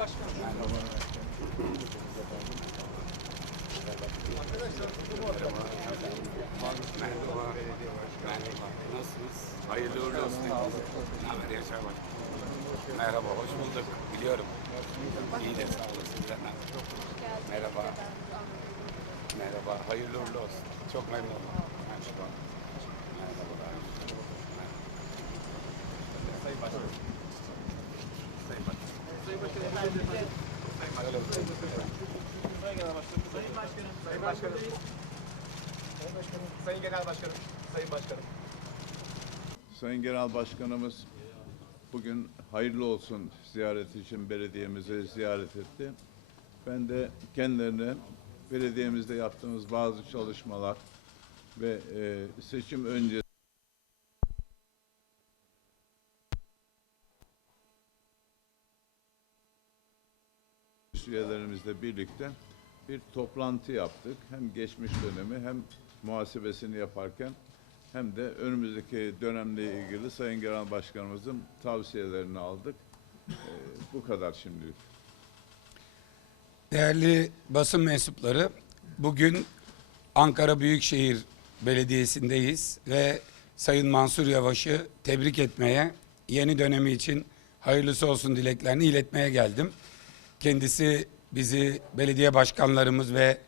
Merhaba. Merhaba. Nasılsınız? Hayırlı uğurlu olsun. Ne haber Yaşar Bey? Merhaba, hoş bulduk. Biliyorum. İyi de sağ olasın. Sen? Merhaba. Merhaba, hayırlı uğurlu olsun. Çok memnun oldum. Merhaba. Merhabalar. Sayın Başkanım. Sayın Başkanım. Sayın Başkanım. Başkanım. Sayın Genel Başkanım. Sayın Başkanım. Sayın Genel Başkanımız bugün hayırlı olsun ziyareti için belediyemizi ziyaret etti. Ben de kendilerine belediyemizde yaptığımız bazı çalışmalar ve e, seçim önce üyelerimizle birlikte bir toplantı yaptık. Hem geçmiş dönemi hem muhasebesini yaparken hem de önümüzdeki dönemle ilgili Sayın Genel Başkanımızın tavsiyelerini aldık. Ee, bu kadar şimdilik. Değerli basın mensupları, bugün Ankara Büyükşehir Belediyesi'ndeyiz ve Sayın Mansur Yavaş'ı tebrik etmeye, yeni dönemi için hayırlısı olsun dileklerini iletmeye geldim. Kendisi bizi belediye başkanlarımız ve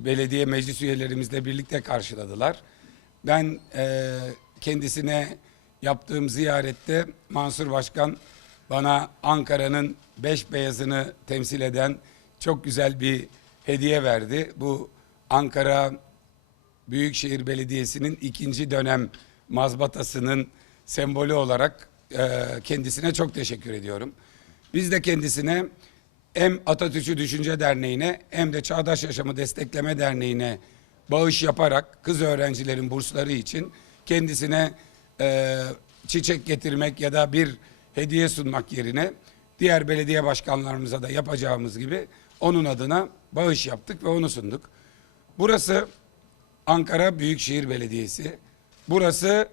belediye meclis üyelerimizle birlikte karşıladılar. Ben eee, kendisine yaptığım ziyarette Mansur Başkan bana Ankara'nın beş beyazını temsil eden çok güzel bir hediye verdi. Bu Ankara Büyükşehir Belediyesi'nin ikinci dönem mazbatasının sembolü olarak eee, kendisine çok teşekkür ediyorum. Biz de kendisine hem Atatürk'ü Düşünce Derneği'ne hem de Çağdaş Yaşamı Destekleme Derneği'ne bağış yaparak kız öğrencilerin bursları için kendisine eee, çiçek getirmek ya da bir hediye sunmak yerine diğer belediye başkanlarımıza da yapacağımız gibi onun adına bağış yaptık ve onu sunduk. Burası Ankara Büyükşehir Belediyesi. Burası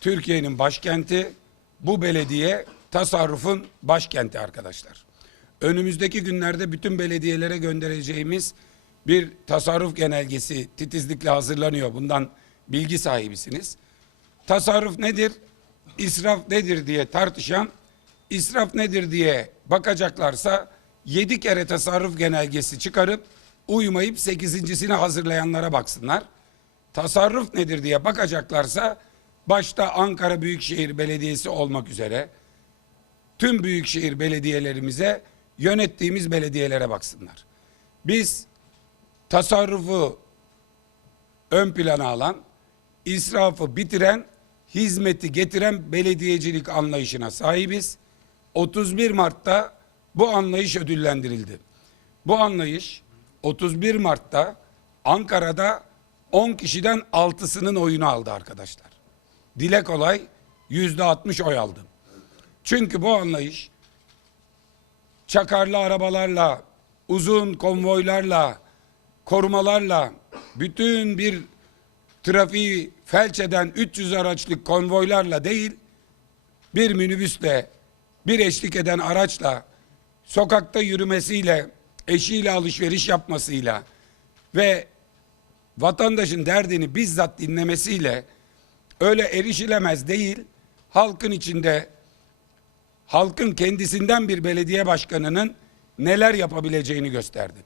Türkiye'nin başkenti. Bu belediye tasarrufun başkenti arkadaşlar. Önümüzdeki günlerde bütün belediyelere göndereceğimiz bir tasarruf genelgesi titizlikle hazırlanıyor. Bundan bilgi sahibisiniz. Tasarruf nedir? İsraf nedir diye tartışan, israf nedir diye bakacaklarsa yedi kere tasarruf genelgesi çıkarıp uymayıp sekizincisini hazırlayanlara baksınlar. Tasarruf nedir diye bakacaklarsa başta Ankara Büyükşehir Belediyesi olmak üzere tüm büyükşehir belediyelerimize yönettiğimiz belediyelere baksınlar. Biz tasarrufu ön plana alan, israfı bitiren, hizmeti getiren belediyecilik anlayışına sahibiz. 31 Mart'ta bu anlayış ödüllendirildi. Bu anlayış 31 Mart'ta Ankara'da 10 kişiden 6'sının oyunu aldı arkadaşlar. Dile kolay %60 oy aldı. Çünkü bu anlayış çakarlı arabalarla, uzun konvoylarla, korumalarla bütün bir trafiği felç eden 300 araçlık konvoylarla değil, bir minibüsle, bir eşlik eden araçla, sokakta yürümesiyle, eşiyle alışveriş yapmasıyla ve vatandaşın derdini bizzat dinlemesiyle öyle erişilemez değil, halkın içinde halkın kendisinden bir belediye başkanının neler yapabileceğini gösterdi.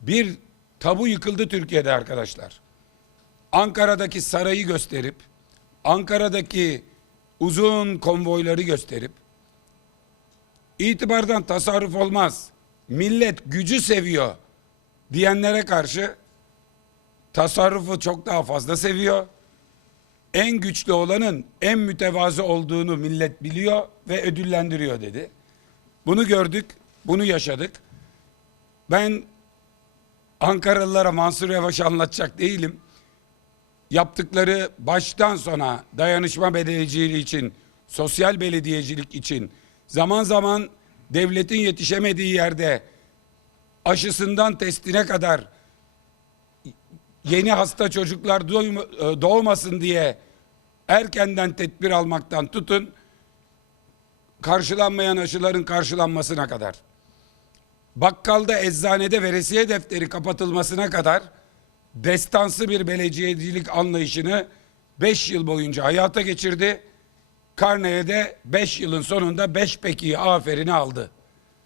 Bir tabu yıkıldı Türkiye'de arkadaşlar. Ankara'daki sarayı gösterip, Ankara'daki uzun konvoyları gösterip, itibardan tasarruf olmaz, millet gücü seviyor diyenlere karşı tasarrufu çok daha fazla seviyor. En güçlü olanın en mütevazı olduğunu millet biliyor ve ödüllendiriyor dedi. Bunu gördük, bunu yaşadık. Ben Ankaralılara Mansur Yavaş'ı anlatacak değilim. Yaptıkları baştan sona dayanışma belediyeciliği için, sosyal belediyecilik için, zaman zaman devletin yetişemediği yerde aşısından testine kadar yeni hasta çocuklar e, doğmasın diye erkenden tedbir almaktan tutun karşılanmayan aşıların karşılanmasına kadar. bakkalda, eczanede veresiye defteri kapatılmasına kadar destansı bir belediyecilik anlayışını 5 yıl boyunca hayata geçirdi. Karneye de 5 yılın sonunda 5 pekiyi aferini aldı.